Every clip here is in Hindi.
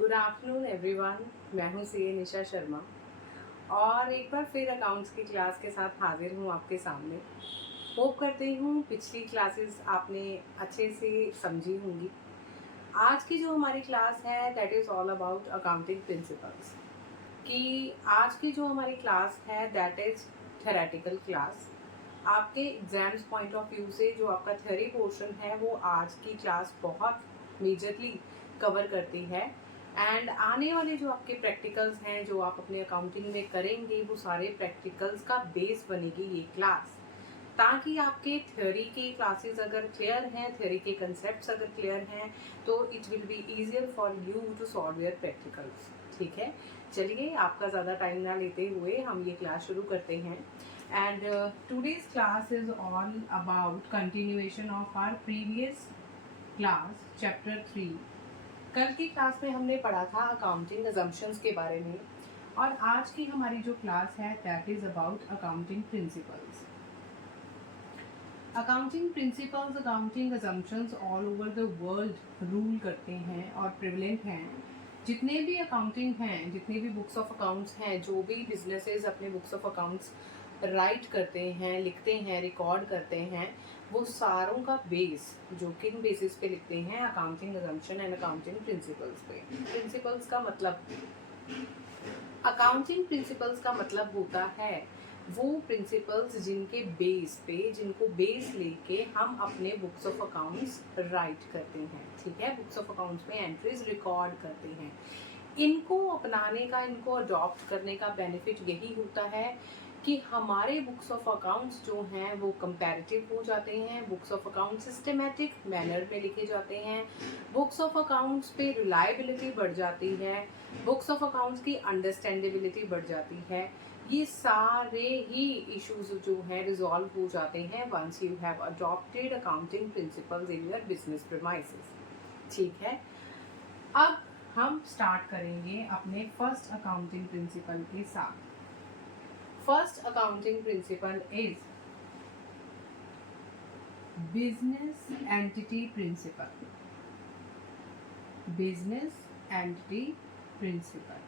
Good afternoon everyone. मैं हूँ सीए निशा शर्मा और एक बार फिर अकाउंट्स की क्लास के साथ हाजिर हूँ आपके सामने। होप करती हूँ पिछली क्लासेस आपने अच्छे से समझी होंगी। आज की जो हमारी क्लास है that is all about accounting principles. कि आज की जो हमारी क्लास है दैट इज़ थेरेटिकल क्लास। आपके एग्जाम्स पॉइंट ऑफ व्यू से जो आपका थ्योरी पोर्शन है वो आज की क्लास बहुत मेजरली कवर करती है। एंड आने वाले जो आपके प्रैक्टिकल्स हैं जो आप अपने अकाउंटिंग में करेंगे वो सारे प्रैक्टिकल्स का बेस बनेगी ये क्लास, ताकि आपके थ्योरी की क्लासेस अगर क्लियर हैं, थ्योरी के कंसेप्ट्स अगर क्लियर हैं तो it will be easier for you to solve your practicals. ठीक है, चलिए आपका ज़्यादा टाइम ना लेते हुए हम ये क्लास शुरू करते हैं। And today's class is all about continuation of our previous class chapter 3। कल की क्लास में हमने पढ़ा था अकाउंटिंग अजम्पशंस के बारे में और आज की हमारी जो क्लास है that is about accounting principles. Accounting principles, accounting assumptions all over the world rule करते हैं और प्रिवलेंट हैं। जितने भी अकाउंटिंग हैं, जितने भी बुक्स ऑफ अकाउंट्स हैं, जो भी बिजनेसेस अपने बुक्स ऑफ अकाउंट्स राइट करते हैं, लिखते हैं, रिकॉर्ड करते हैं, वो सारों का बेस जो किन बेसिस पे लिखते हैं, accounting assumption and accounting principles पे। प्रिंसिपल्स का मतलब, अकाउंटिंग प्रिंसिपल्स का मतलब होता है वो प्रिंसिपल्स जिनके बेस पे, जिनको बेस लेके हम अपने बुक्स ऑफ अकाउंट्स राइट करते हैं। ठीक है, बुक्स ऑफ अकाउंट्स में एंट्रीज रिकॉर्ड करते हैं। इनको अपनाने का, इनको अडॉप्ट करने का बेनिफिट यही होता है कि हमारे बुक्स ऑफ अकाउंट्स जो हैं वो कंपैरेटिव हो जाते हैं, books of accounts systematic manner में लिखे जाते हैं, बुक्स ऑफ अकाउंट्स पे रिलायबिलिटी बढ़ जाती है, बुक्स ऑफ अकाउंट्स की अंडरस्टैंडेबिलिटी बढ़ जाती है। ये सारे ही इश्यूज जो हैं रिजॉल्व हो जाते हैं once you have adopted accounting principles in your business premises. ठीक है, अब हम स्टार्ट करेंगे अपने फर्स्ट अकाउंटिंग प्रिंसिपल के साथ। First accounting principle is business entity principle. Business entity principle,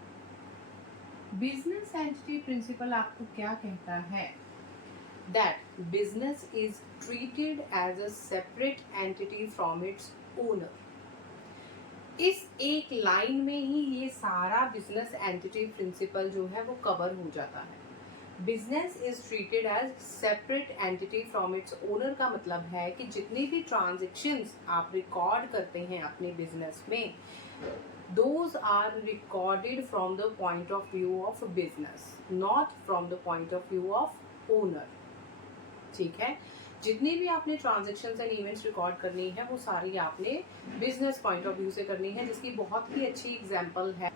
business entity principle आपको क्या कहता है? That business is treated as a separate entity from its owner. इस एक लाइन में ही ये सारा बिजनेस एंटिटी प्रिंसिपल जो है वो कवर हो जाता है। Business is treated as separate entity from its owner का मतलब है कि जितनी भी ट्रांजेक्शन्स आप रिकॉर्ड करते हैं अपने बिजनेस में, those are recorded from the point of view of business, not from the point of view of owner। ठीक है, जितनी भी आपने ट्रांजेक्शन्स एंड इवेंट्स रिकॉर्ड करनी है वो सारी आपने बिजनेस पॉइंट ऑफ व्यू से करनी है, जिसकी बहुत ही अच्छी एग्जांपल है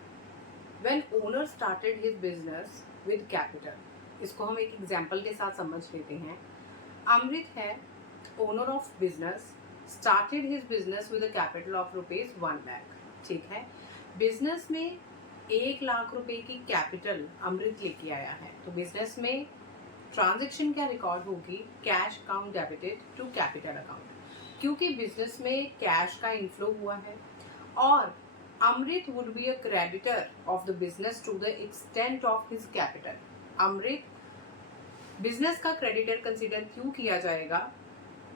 when owner started his business with capital. इसको हम एक एग्जांपल के साथ समझ लेते हैं। अमृत है owner of business, started his business with a capital of ₹1 lakh. ठीक है, बिजनेस में 1 लाख रुपए की कैपिटल अमृत लेके आया है, तो बिजनेस में ट्रांजैक्शन क्या रिकॉर्ड होगी? Cash account debited to capital account, क्योंकि बिजनेस में कैश का इनफ्लो हुआ है और Amrit would be a creditor of the business to the extent of his capital. Amrit business का क्रेडिटर कंसीडर क्यों किया जाएगा?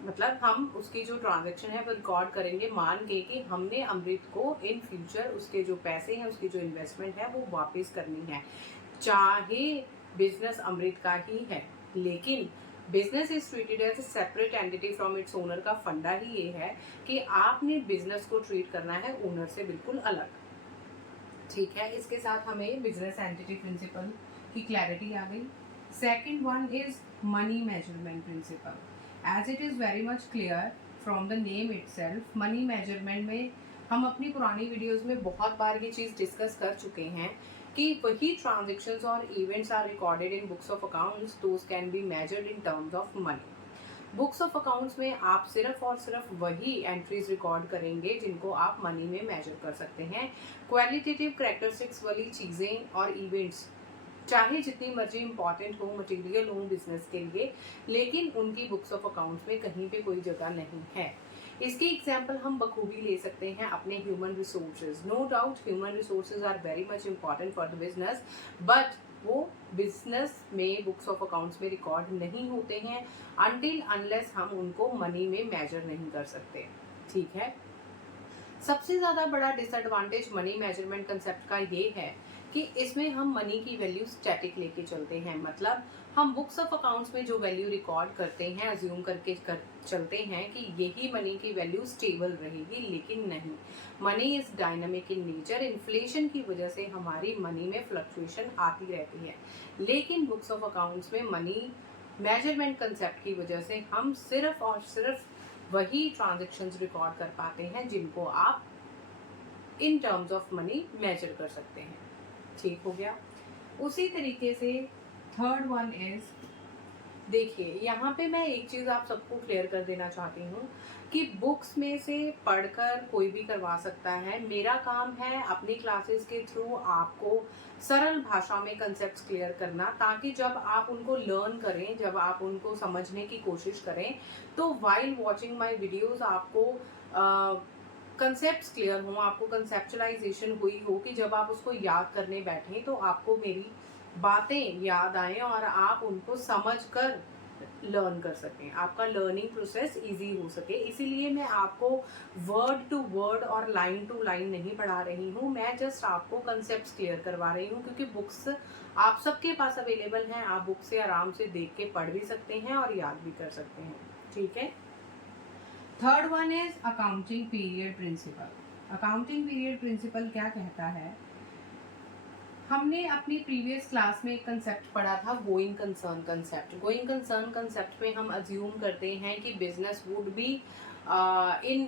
मतलब हम उसकी जो ट्रांजैक्शन है वो रिकॉर्ड करेंगे मान के कि हमने अमृत को इन फ्यूचर उसके जो पैसे हैं, उसकी जो इन्वेस्टमेंट है वो वापस करनी है, चाहे बिजनेस अमृत का ही है। लेकिन business is treated as a separate entity from its owner का फंडा ही ये है कि आपने बिजनेस को ट्रीट करना है ओनर से बिल्कुल अलग। ठीक है, इसके साथ हमें बिजनेस एंटिटी प्रिंसिपल की क्लैरिटी आ गई। Second one is money measurement principle. As it is very much clear from the name itself, money measurement में हम अपनी पुरानी वीडियोस में बहुत बार ये चीज़ डिस्कस कर चुके हैं कि वही ट्रांजेक्शन्स और events are recorded in books of accounts, those can be measured in terms of money. Books of accounts में आप सिर्फ और सिर्फ वही एंट्रीज रिकॉर्ड करेंगे जिनको आप मनी में मेजर कर सकते हैं। क्वालिटेटिव कैरेक्टरिस्टिक्स वाली चीज़ें और इवेंट्स चाहे जितनी मर्जी इंपॉर्टेंट हो, मटेरियल हो बिजनेस के लिए, लेकिन उनकी बुक्स ऑफ अकाउंट्स में कहीं पे कोई जगह नहीं है। इसके एग्जाम्पल हम बखूबी ले सकते हैं अपने human resources. No doubt human resources are very much important for the business, but वो बिजनेस में बुक्स ऑफ अकाउंट्स में रिकॉर्ड नहीं होते हैं अनटिल अनलेस हम उनको मनी में मेजर नहीं कर सकते। ठीक है, सबसे ज़्यादा बड़ा डिसएडवांटेज मनी मेजरमेंट कंसेप्ट का ये है कि इसमें हम मनी की वैल्यू स्टैटिक लेके चलते हैं। मतलब हम बुक्स ऑफ अकाउंट्स में जो वैल्यू रिकॉर्ड करते हैं, अज्यूम करके चलते हैं कि यही मनी की वैल्यू स्टेबल रहेगी, लेकिन नहीं। Money is dynamic in nature. Inflation की वजह से हमारी मनी में फ्लक्चुएशन आती रहती है, लेकिन बुक्स ऑफ अकाउंट्स में मनी मेजरमेंट कंसेप्ट की वजह से हम सिर्फ और सिर्फ वही ट्रांजेक्शन्स रिकॉर्ड कर पाते हैं जिनको आप in terms of money measure कर सकते हैं। ठीक हो गया। उसी तरीके से थर्ड वन इज, देखिए यहाँ पे मैं एक चीज़ आप सबको क्लियर कर देना चाहती हूँ कि बुक्स में से पढ़कर कोई भी करवा सकता है। मेरा काम है अपनी क्लासेस के थ्रू आपको सरल भाषा में कंसेप्ट्स क्लियर करना, ताकि जब आप उनको लर्न करें, जब आप उनको समझने की कोशिश करें, तो वाइल वॉचिंग माय वीडियोस आपको कंसेप्ट्स क्लियर हों, आपको कंसेप्चुलाइजेशन हुई हो कि जब आप उसको याद करने बैठें तो आपको मेरी बातें याद आएं और आप उनको समझकर लर्न कर सकें, आपका लर्निंग प्रोसेस इजी हो सके। इसीलिए मैं आपको वर्ड टू वर्ड और लाइन टू लाइन नहीं पढ़ा रही हूँ, मैं जस्ट आपको कंसेप्ट्स क्लियर करवा रही हूँ, क्योंकि बुक्स आप सबके पास अवेलेबल हैं। आप बुक से आराम से देख के पढ़ भी सकते हैं और याद भी कर सकते हैं। ठीक है। Third one is accounting period principle. Accounting period principle क्या कहता है? हमने अपनी प्रीवियस क्लास में एक कंसेप्ट पढ़ा था, going concern concept. Going concern concept में हम अज्यूम करते हैं कि business would be in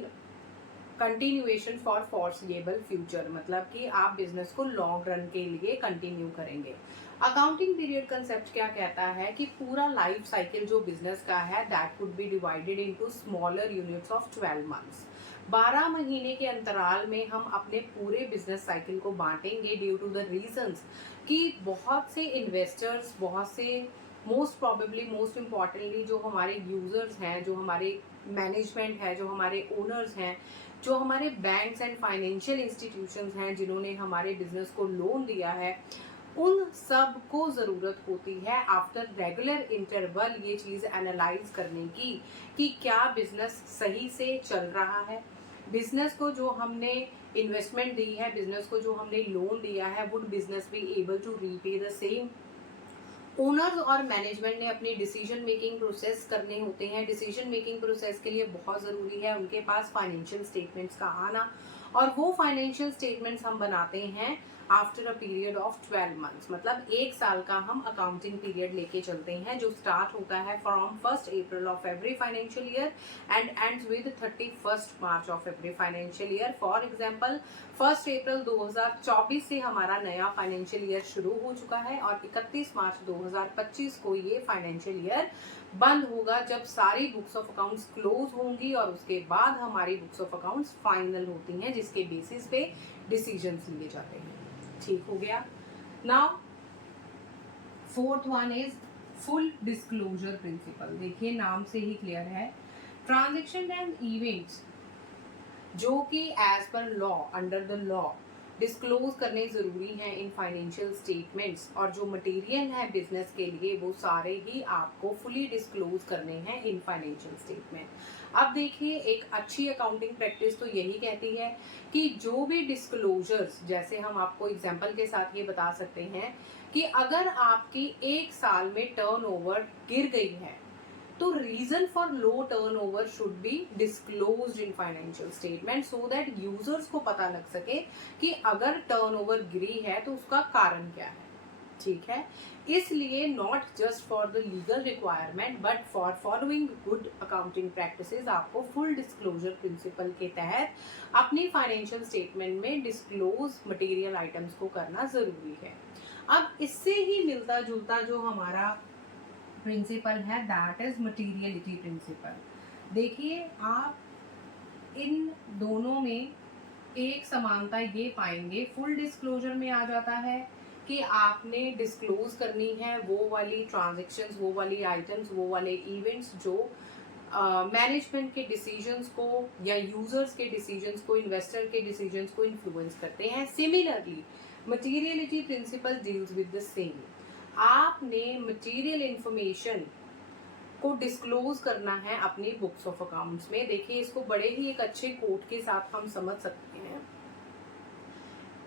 continuation for foreseeable future, मतलब कि आप बिजनेस को लॉन्ग रन के लिए कंटिन्यू करेंगे। अकाउंटिंग पीरियड कंसेप्ट क्या कहता है कि पूरा लाइफ साइकिल जो बिजनेस का है, that could be divided into smaller units of 12 months. 12 महीने के अंतराल में हम अपने पूरे बिजनेस साइकिल को बांटेंगे, ड्यू टू द रीजंस कि बहुत से इन्वेस्टर्स, बहुत से मोस्ट प्रॉबेबली, मोस्ट इम्पॉर्टेंटली जो हमारे यूजर्स हैं, जो हमारे मैनेजमेंट है, जो हमारे ओनर्स हैं, जो हमारे बैंक्स एंड फाइनेंशियल इंस्टीट्यूशंस हैं जिन्होंने हमारे बिजनेस को लोन दिया है, उन सब को ज़रूरत होती है आफ्टर रेगुलर इंटरवल ये चीज़ एनालाइज करने की कि क्या बिजनेस सही से चल रहा है, बिजनेस को जो हमने इन्वेस्टमेंट दी है, बिजनेस को जो हमने लोन दिया है, would business be able to repay the same. Owners और मैनेजमेंट ने अपनी डिसीजन मेकिंग प्रोसेस करने होते हैं। डिसीजन मेकिंग प्रोसेस के लिए बहुत ज़रूरी है उनके पास फाइनेंशियल स्टेटमेंट्स का आना, और वो फाइनेंशियल स्टेटमेंट्स हम बनाते हैं after a period of 12 months. मतलब 1 साल का हम अकाउंटिंग पीरियड लेके चलते हैं, जो स्टार्ट होता है from 1 April of every financial year and ends with 31 March of every financial year. For example 1 अप्रैल 2024 से हमारा नया फाइनेंशियल ईयर शुरू हो चुका है और 31 मार्च 2025 को ये फाइनेंशियल ईयर बंद होगा, जब सारी बुक्स ऑफ अकाउंट्स क्लोज होंगी और उसके बाद हमारी बुक्स ऑफ अकाउंट्स फाइनल होती हैं, जिसके बेसिस पे डिसीजंस लिए जाते हैं। ठीक हो गया। Now fourth one is full disclosure principle. देखिए नाम से ही क्लियर है, ट्रांजैक्शन एंड इवेंट्स जो कि as per law, under the law disclose करने ज़रूरी हैं इन फाइनेंशियल स्टेटमेंट्स, और जो मटेरियल है बिजनेस के लिए वो सारे ही आपको फुली डिस्क्लोज करने हैं इन फाइनेंशियल स्टेटमेंट। अब देखिए, एक अच्छी अकाउंटिंग प्रैक्टिस तो यही कहती है कि जो भी डिस्क्लोजर्स, जैसे हम आपको एग्जांपल के साथ ये बता सकते हैं कि अगर आपकी 1 साल में टर्नओवर गिर गई है, तो reason for low turnover should be disclosed in financial statement, so that users को पता लग सके कि अगर टर्नओवर गिरी है तो उसका कारण क्या है। ठीक है, इसलिए not just for the legal requirement but for following good accounting practices आपको फुल डिस्क्लोजर प्रिंसिपल के तहत अपनी फाइनेंशियल स्टेटमेंट में डिस्क्लोज मटेरियल आइटम्स को करना जरूरी है। अब इससे ही मिलता जुलता जो हमारा प्रिंसिपल है, दैट इज मटीरियलिटी प्रिंसिपल। देखिए, आप इन दोनों में एक समानता ये पाएंगे, फुल डिस्क्लोजर में आ जाता है कि आपने डिस्क्लोज करनी है वो वाली ट्रांजैक्शंस, वो वाली आइटम्स, वो वाले इवेंट्स जो मैनेजमेंट के डिसीजंस को या यूजर्स के डिसीजंस को, इन्वेस्टर के डिसीजंस को इन्फ्लुएंस करते हैं। Similarly materiality principle deals with the same. आपने मटेरियल इंफॉर्मेशन को डिस्क्लोज करना है अपनी बुक्स ऑफ अकाउंट्स में। देखिए, इसको बड़े ही एक अच्छे कोट के साथ हम समझ सकते हैं।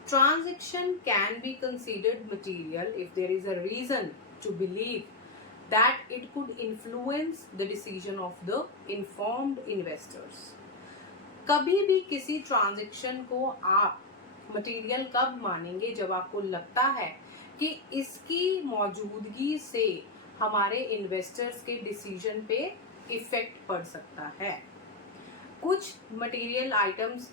Transaction can be considered material if there is a reason to believe that it could influence the decision of the informed investors। कभी भी किसी ट्रांजैक्शन को आप मटेरियल कब मानेंगे? जब आपको लगता है कि इसकी मौजूदगी से हमारे इन्वेस्टर्स के डिसीजन पे इफेक्ट पड़ सकता है। कुछ मटेरियल आइटम्स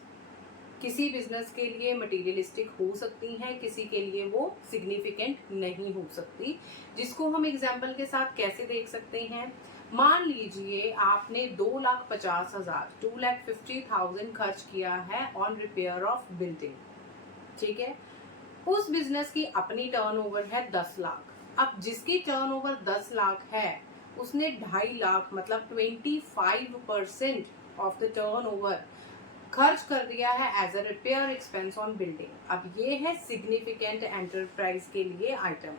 किसी बिजनेस के लिए मटेरियलिस्टिक हो सकती हैं, किसी के लिए वो सिग्निफिकेंट नहीं हो सकती, जिसको हम एग्जाम्पल के साथ कैसे देख सकते हैं। मान लीजिए आपने 2,50,000 2,50,000 खर्च किया है ऑन रिपेयर ऑफ बिल्डिंग, ठीक है। उस बिजनेस की अपनी टर्नओवर है 10 लाख। अब जिसकी टर्नओवर 10 लाख है उसने 2.5 लाख मतलब 25% ऑफ द टर्नओवर खर्च कर दिया है as a repair expense on building. अब ये है सिग्निफिकेंट एंटरप्राइज के लिए आइटम।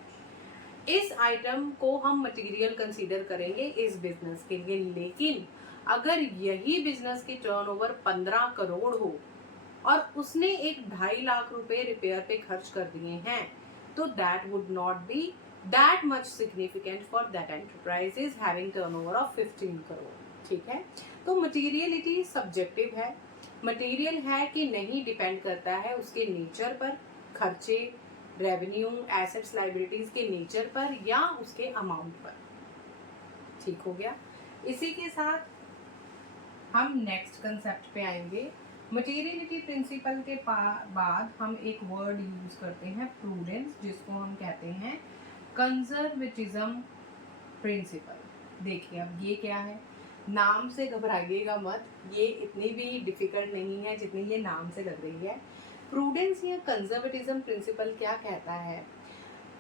इस आइटम को हम मटेरियल कंसीडर करेंगे इस बिजनेस के लिए। लेकिन अगर यही बिजनेस की टर्नओवर 15 करोड़ हो और उसने एक 2.5 लाख रुपए रिपेयर पे खर्च कर दिए हैं, तो that would not be that much significant for that enterprise is having turnover of 15 crore, ठीक है। तो मटेरियलिटी सब्जेक्टिव है। मटेरियल है कि नहीं डिपेंड करता है उसके नेचर पर, खर्चे, रेवेन्यू, एसेट्स, लाइबिलिटीज के नेचर पर या उसके अमाउंट पर, ठीक हो गया। इसी के साथ हम नेक्स्ट कंसेप्ट पे आएंगे। मटेरियलिटी प्रिंसिपल के बाद हम एक वर्ड यूज करते हैं प्रूडेंस, जिसको हम कहते हैं कंजर्वेटिज्म प्रिंसिपल। देखिए, अब ये क्या है, नाम से घबराइएगा मत, ये इतनी भी डिफिकल्ट नहीं है जितनी ये नाम से लग रही है। प्रूडेंस या कंजर्वेटिज्म प्रिंसिपल क्या कहता है?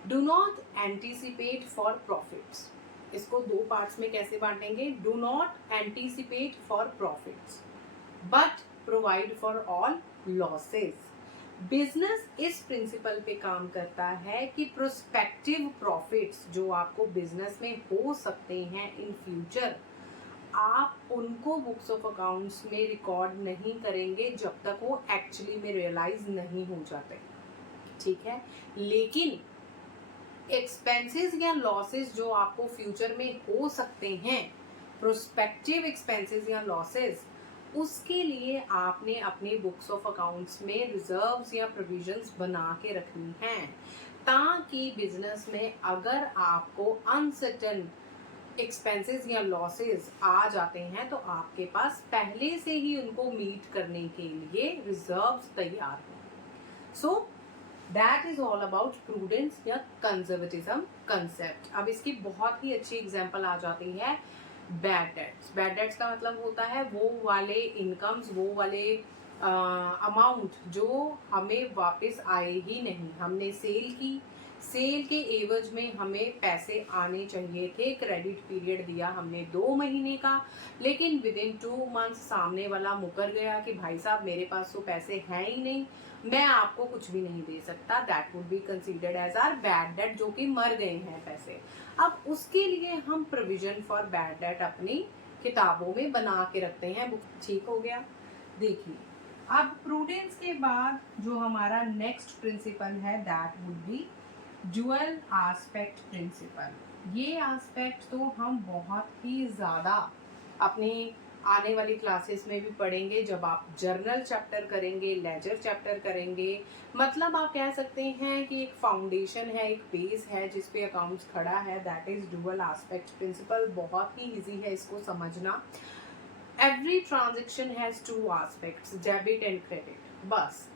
Do not anticipate for profits. इसको दो पार्ट्स में कैसे बांटेंगे? Do not anticipate for profits but provide for all losses. Business इस प्रिंसिपल पे काम करता है कि प्रोस्पेक्टिव प्रॉफिट्स जो आपको बिजनेस में हो सकते हैं इन फ्यूचर, आप उनको बुक्स ऑफ अकाउंट्स में रिकॉर्ड नहीं करेंगे जब तक वो एक्चुअली में रियलाइज नहीं हो जाते, ठीक है। लेकिन एक्सपेंसेस या लॉसेस जो आपको फ्यूचर में हो सकते हैं, प्रोस्पेक्टिव एक्सपेंसेस या लॉसेस, उसके लिए आपने अपने बुक्स ऑफ अकाउंट्स में रिजर्व्स या प्रोविजंस बना के रखनी हैं, ताकि बिजनेस में अगर आपको अनसर्टेन एक्सपेंसेस या लॉसेस आ जाते हैं तो आपके पास पहले से ही उनको मीट करने के लिए रिजर्व्स तैयार हो। So that is all about prudence या कंजर्वेटिज्म कंसेप्ट। अब इसकी बहुत ही अच्छी एग्जांपल आ जाती है बैड डेट्स। बैड डेट्स का मतलब होता है वो वाले इनकम्स, वो वाले अमाउंट जो हमें वापस आए ही नहीं। हमने सेल की, सेल के एवज में हमें पैसे आने चाहिए थे, क्रेडिट पीरियड दिया हमने 2 महीने का, लेकिन विद इन 2 मंथ्स सामने वाला मुकर गया कि भाई साहब मेरे पास तो पैसे हैं ही नहीं, मैं आपको कुछ भी नहीं दे सकता। That would be considered as are bad debt, जो कि मर गए हैं पैसे। अब उसके लिए हम प्रोविजन फॉर बैड डेट अपनी किताबों में बना के रखते हैं, ठीक हो गया। देखिए, अब प्रूडेंस के बाद जो हमारा नेक्स्ट प्रिंसिपल है that would be dual aspect principle. ये एस्पेक्ट तो हम बहुत ही ज़्यादा अपनी आने वाली क्लासेस में भी पढ़ेंगे जब आप जर्नल चैप्टर करेंगे, लेजर चैप्टर करेंगे। मतलब आप कह सकते हैं कि एक फाउंडेशन है, एक बेस है जिस पे अकाउंट्स खड़ा है, that is dual aspect principle. बहुत ही इजी है इसको समझना। Every transaction has 2 aspects, debit and credit. बस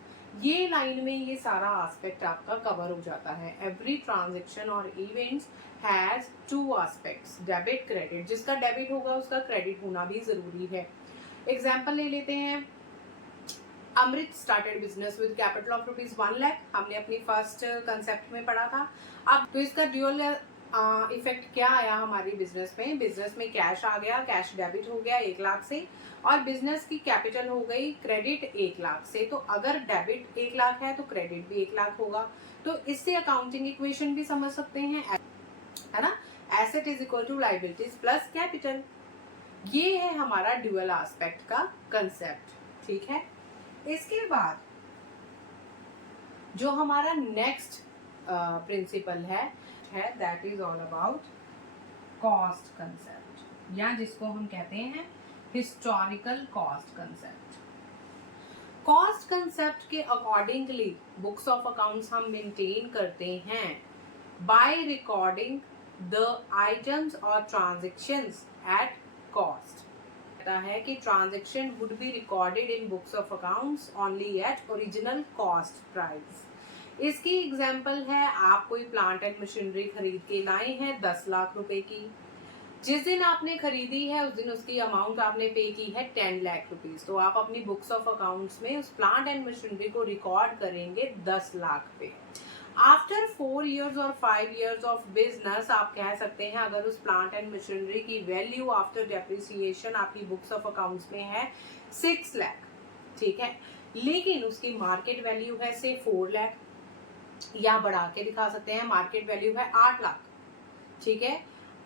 ये लाइन में ये सारा एस्पेक्ट आपका कवर हो जाता है। एवरी ट्रांजेक्शन और events has 2 aspects, debit credit. जिसका डेबिट होगा उसका क्रेडिट होना भी जरूरी है। एग्जाम्पल ले लेते हैं, Amrit started business with capital of ₹1 lakh. हमने अपनी फर्स्ट कंसेप्ट में पढ़ा था। अब तो इसका ड्यूअल इफेक्ट क्या आया हमारी बिजनेस में? बिजनेस में कैश आ गया, कैश डेबिट हो गया 1 लाख से, और बिजनेस की कैपिटल हो गई क्रेडिट 1 लाख से। तो अगर डेबिट 1 लाख है तो क्रेडिट भी 1 लाख होगा। तो इससे अकाउंटिंग इक्वेशन भी समझ सकते हैं, है ना? Asset is equal to liabilities plus capital. ये है हमारा ड्यूअल एस्पेक्ट का कंसेप्ट, ठीक है। इसके बाद जो हमारा नेक्स्ट प्रिंसिपल है that is all about cost concept, या जिसको हम कहते हैं historical cost concept. Cost concept के अकॉर्डिंगली बुक्स ऑफ अकाउंट्स हम मेंटेन करते हैं बाय रिकॉर्डिंग द आइटम्स और ट्रांजैक्शंस एट कॉस्ट। कहता है कि transaction would be recorded in books of accounts only at original cost price. इसकी एग्जाम्पल है, आप कोई प्लांट एंड मशीनरी खरीद के लाए हैं 10 लाख रुपए की। जिस दिन आपने खरीदी है उस दिन उसकी अमाउंट आपने पे की है 10 लाख रुपीज। तो आप अपनी बुक्स ऑफ अकाउंट्स में उस प्लांट एंड मशीनरी को रिकॉर्ड करेंगे 10 लाख पे। आफ्टर 4 years और 5 years ऑफ बिजनेस आप कह सकते हैं अगर उस प्लांट एंड मशीनरी की वैल्यू आफ्टर डेप्रिसिएशन आपकी बुक्स ऑफ अकाउंट्स में है 6 लाख, ठीक है, लेकिन उसकी मार्केट वैल्यू है से 4 लाख, या बढ़ा के दिखा सकते हैं मार्केट वैल्यू है 8 लाख, ठीक है,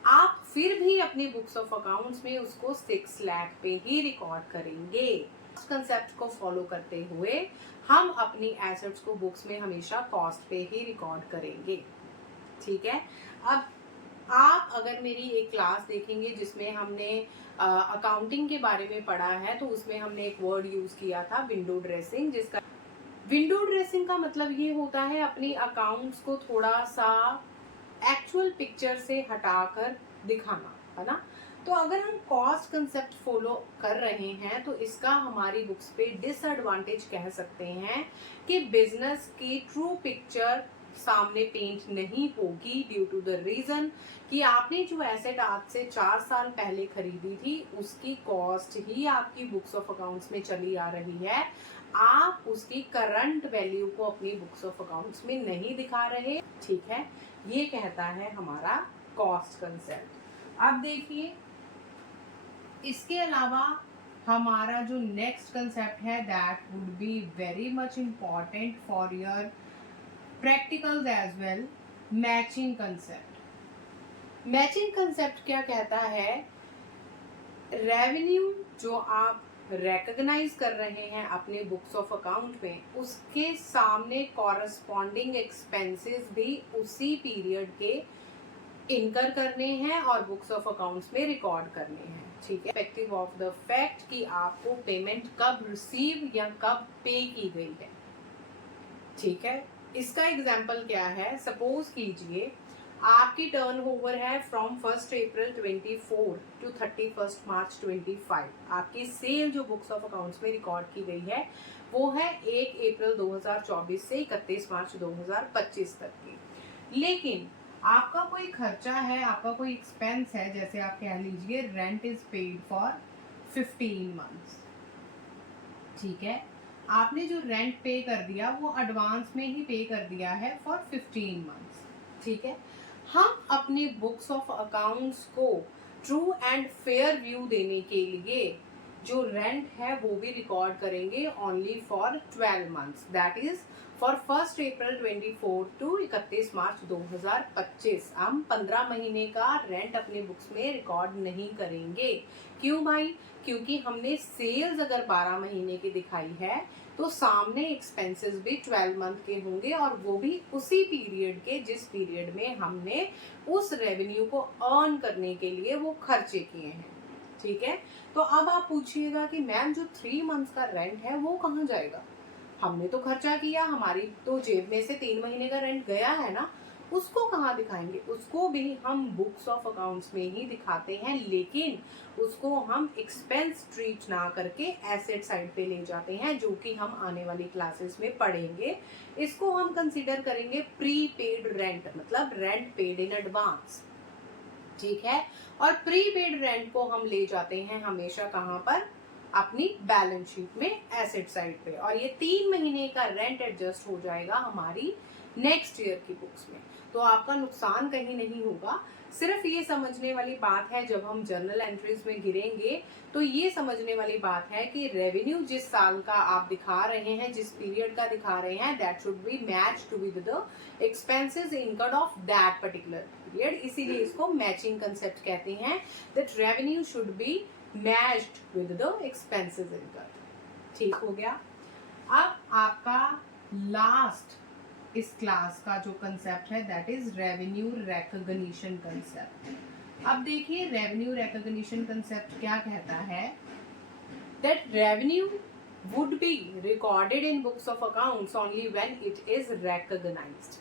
आप फिर भी अपनी बुक्स ऑफ अकाउंट्स में उसको 6 लाख पे ही रिकॉर्ड करेंगे। इस कंसेप्ट को फॉलो करते हुए हम अपनी एसेट्स को बुक्स में हमेशा कॉस्ट पे ही रिकॉर्ड करेंगे, ठीक है। अब आप अगर मेरी एक क्लास देखेंगे जिसमें हमने अकाउंटिंग के बारे में पढ़ा है, तो उसमें हमने एक वर्ड यूज किया था विंडो ड्रेसिंग, जिसका विंडो ड्रेसिंग का मतलब ये होता है अपनी अकाउंट्स को थोड़ा सा एक्चुअल पिक्चर से हटाकर दिखाना, है ना। तो अगर हम कॉस्ट कंसेप्ट फॉलो कर रहे हैं तो इसका हमारी बुक्स पे डिसएडवांटेज कह सकते हैं कि बिजनेस की ट्रू पिक्चर सामने पेंट नहीं होगी ड्यू टू द रीजन कि आपने जो एसेट आज से 4 साल पहले खरीदी थी उसकी कॉस्ट ही आपकी बुक्स ऑफ अकाउंट्स में चली आ रही है। आप उसकी करंट वैल्यू को अपनी बुक्स ऑफ अकाउंट्स में नहीं दिखा रहे, ठीक है। ये कहता है हमारा कॉस्ट कंसेप्ट। अब देखिए इसके अलावा हमारा जो नेक्स्ट कंसेप्ट है that would be very much important for your practicals as well, matching concept. Matching concept क्या कहता है? रेवेन्यू जो आप रिकॉग्नाइज कर रहे हैं अपने बुक्स ऑफ अकाउंट में, उसके सामने कॉरस्पॉन्डिंग एक्सपेंसेस भी उसी पीरियड के इनकर करने हैं और बुक्स ऑफ अकाउंट्स में रिकॉर्ड करने हैं, ठीक है। इफेक्टिव ऑफ द फैक्ट कि आपको पेमेंट कब रिसीव या कब पे की गई है, ठीक है। इसका एग्जाम्पल क्या है? सपोज कीजिए आपकी टर्नओवर है फ्रॉम 1 अप्रैल 24 टू 31 मार्च 25। आपकी सेल जो बुक्स ऑफ अकाउंट्स में रिकॉर्ड की गई है वो है 1 अप्रैल 2024 से 31 मार्च 2025 तक की। लेकिन आपका कोई खर्चा है, आपका कोई एक्सपेंस है, जैसे आप कह लीजिए rent is paid for 15 months, ठीक है। आपने जो रेंट पे कर दिया वो एडवांस में ही पे कर दिया है फॉर 15 मंथ्स, ठीक है। हम अपनी बुक्स ऑफ अकाउंट्स को ट्रू एंड फेयर व्यू देने के लिए जो रेंट है वो भी रिकॉर्ड करेंगे only for 12 months, that is for 1 April 24 to 31 March 2025। हम 15 महीने का रेंट अपने बुक्स में रिकॉर्ड नहीं करेंगे। क्यों भाई? क्योंकि हमने सेल्स अगर 12 महीने की दिखाई है तो सामने एक्सपेंसेस भी 12 मंथ के होंगे और वो भी उसी पीरियड के जिस पीरियड में हमने उस रेवेन्यू को अर्न करने के लिए वो खर्चे किए हैं, ठीक है। तो अब आप पूछिएगा कि मैम जो 3 मंथ्स का रेंट है वो कहाँ जाएगा? हमने तो खर्चा किया, हमारी तो जेब में से 3 महीने का रेंट गया है ना, उसको कहाँ दिखाएंगे? उसको भी हम बुक्स ऑफ अकाउंट्स में ही दिखाते हैं, लेकिन उसको हम एक्सपेंस ट्रीट ना करके एसेट साइड पे ले जाते हैं, जो कि हम आने वाली क्लासेस में पढ़ेंगे। इसको हम कंसीडर करेंगे प्री पेड रेंट, मतलब रेंट पेड इन एडवांस, ठीक है। और प्री पेड रेंट को हम ले जाते हैं हमेशा कहाँ पर? अपनी बैलेंस शीट में एसेट साइड पे, और ये 3 महीने का रेंट एडजस्ट हो जाएगा हमारी नेक्स्ट ईयर की बुक्स में। तो आपका नुकसान कहीं नहीं होगा। सिर्फ ये समझने वाली बात है, जब हम जर्नल एंट्रीज में गिरेंगे तो ये समझने वाली बात है कि रेवेन्यू जिस साल का आप दिखा रहे हैं, जिस पीरियड का दिखा रहे हैं, that should be match to with the expenses incurred of that particular period. इसीलिए इसको मैचिंग कंसेप्ट कहते हैं, that revenue should be matched with the expenses incurred. ठीक हो गया। अब आपका लास्ट इस क्लास का जो कंसेप्ट है that is revenue recognition concept. अब देखिए रेवेन्यू रिकॉग्निशन कंसेप्ट क्या कहता है, that revenue would be recorded in books of accounts only when it is recognized.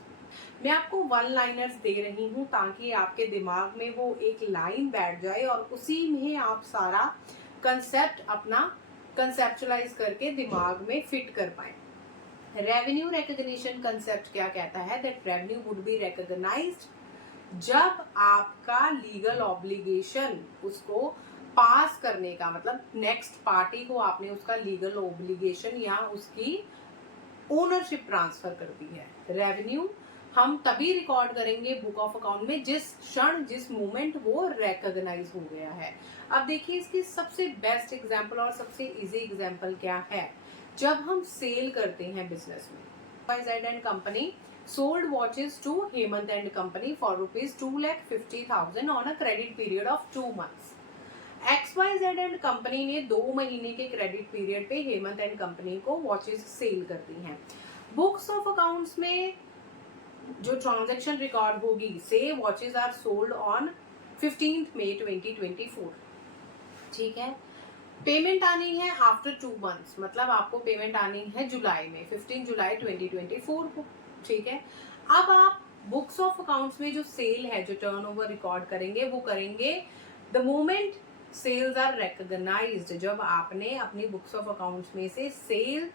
मैं आपको वन लाइनर्स दे रही हूँ ताकि आपके दिमाग में वो एक लाइन बैठ जाए और उसी में आप सारा कंसेप्ट अपना कंसेप्चुलाइज करके दिमाग में फिट कर पाए। रेवेन्यू रिकॉग्निशन कंसेप्ट क्या कहता है, that revenue would be recognized जब आपका लीगल ऑब्लिगेशन उसको पास करने का, मतलब नेक्स्ट पार्टी को आपने उसका लीगल ऑब्लिगेशन या उसकी ओनरशिप ट्रांसफर कर दी है। रेवेन्यू हम तभी रिकॉर्ड करेंगे बुक ऑफ अकाउंट में जिस क्षण, जिस मोमेंट वो रिकॉग्नाइज हो गया है। अब देखिए इसकी सबसे बेस्ट एग्जांपल और सबसे इजी एग्जांपल क्या है, जब हम सेल करते हैं बिजनेस में। XYZ and company sold watches to Hemant and Company for rupees 2,50,000 on a credit period of 2 months. XYZ and company ने 2 महीने के क्रेडिट पीरियड पे हेमंत एंड कंपनी को वॉचेस सेल कर दी हैं। बुक्स ऑफ अकाउंट्स में जो ट्रांजैक्शन रिकॉर्ड होगी, say watches are sold on 15th May 2024। ठीक है, पेमेंट आनी है आफ्टर 2 months, मतलब आपको पेमेंट आनी है जुलाई में, 15 जुलाई 2024 को। ठीक है, अब आप बुक्स ऑफ अकाउंट्स में जो सेल है, जो टर्नओवर रिकॉर्ड करेंगे, वो करेंगे the moment sales are recognized, जब आपने अपनी बुक्स ऑफ अकाउंट्स में से सेल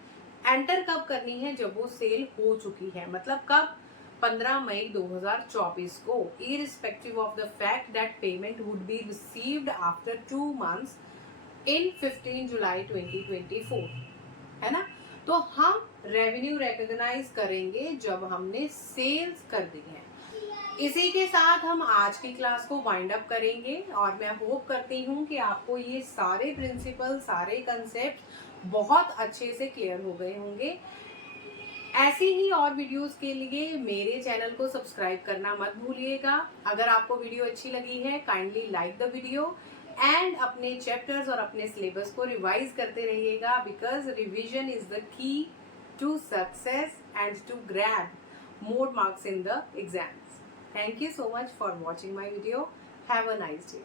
एंटर कब करनी है, जब वो सेल हो चुकी है, मतलब कब, 15 मई 2024 को, irrespective of the fact that payment would be received after 2 months इन 15 जुलाई 2024, है ना। तो हम रेवेन्यू रिकॉग्नाइज करेंगे जब हमने सेल्स कर दी है। इसी के साथ हम आज की क्लास को वाइंड अप करेंगे और मैं होप करती हूँ कि आपको ये सारे प्रिंसिपल, सारे कंसेप्ट बहुत अच्छे से क्लियर हो गए होंगे। ऐसी ही और वीडियोस के लिए मेरे चैनल को सब्सक्राइब करना मत भूलिएगा। अगर आपको वीडियो अच्छी लगी है, kindly like the video and अपने चैप्टर्स और अपने सिलेबस को रिवाइज करते रहिएगा, because revision is the key to success and to grab more marks in the exams. Thank you so much for watching my video. Have a nice day.